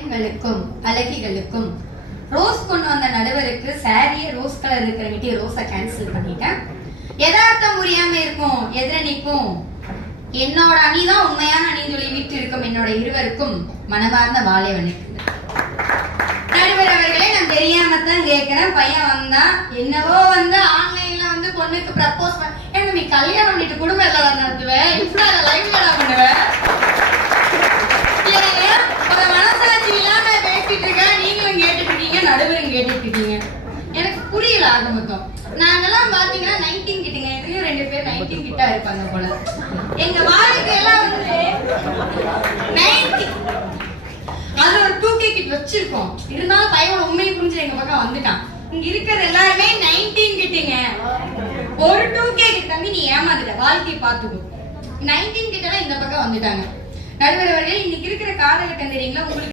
பெண்களுக்கும் அழகிகளுக்கும் ரோஸ் கொண்டு வந்த நடுவருக்கு சாரிய ரோஸ் கலர் இருக்கிற ரோஸை கேன்சல் பண்ணிட்டேன். யதார்த்தம் புரியாம இருக்கும் எதிரணிக்கும் என்னோட அணிதான் உண்மையான அணின்னு சொல்லி விட்டு இருக்கும் என்னோட இருவருக்கும் மனமார்ந்த மாலை வணக்கம். நடுவர் அவர்களே, நான் தெரியாம தான் கேட்கிறேன். பையன் வந்தா என்னவோ வந்து ஆன்லைன்ல வந்து பொண்ணுக்கு ப்ரப்போஸ் பண்ண நீ கல்யாணம் பண்ணிட்டு குடும்பம் எல்லாம் நடத்துவேன் லைவ்ல பண்ணுவேன். ஒரு மனசாட்சி இல்லாம பேசிட்டு இருக்கேன். நீங்களும் கேட்டுட்டு இருக்கீங்க, நடுவரும் கேட்டுட்டு இருக்கீங்க. எனக்கு புரியல ஆக மொத்தம். நாங்கெல்லாம் பாத்தீங்கன்னா 19 கிட்டங்க, எதுலயும் 2 பேர் 19 கிட்ட இருப்பாங்க போல. எங்க வாழ்க்கை எல்லாம் வந்து 90 அது ஒரு 2K கிட் வச்சிருக்கோம். இருந்தாலும் பையன் உண்மையை புரிஞ்சு எங்க பக்கம் வந்துட்டான். இங்க இருக்கிறது எல்லாருமே 19 கிட்டங்க. ஒரு 2K கிட்ட தம்பி நீ ஏமாந்துட்ட, வாழ்க்கையை பார்த்துக்கும். 19 கிட்ட இந்த பக்கம் வந்துட்டாங்க. நடுவர் அவர்கள், இன்னைக்கு இருக்கிற காலகட்டம் தெரியுங்களா உங்களுக்கு?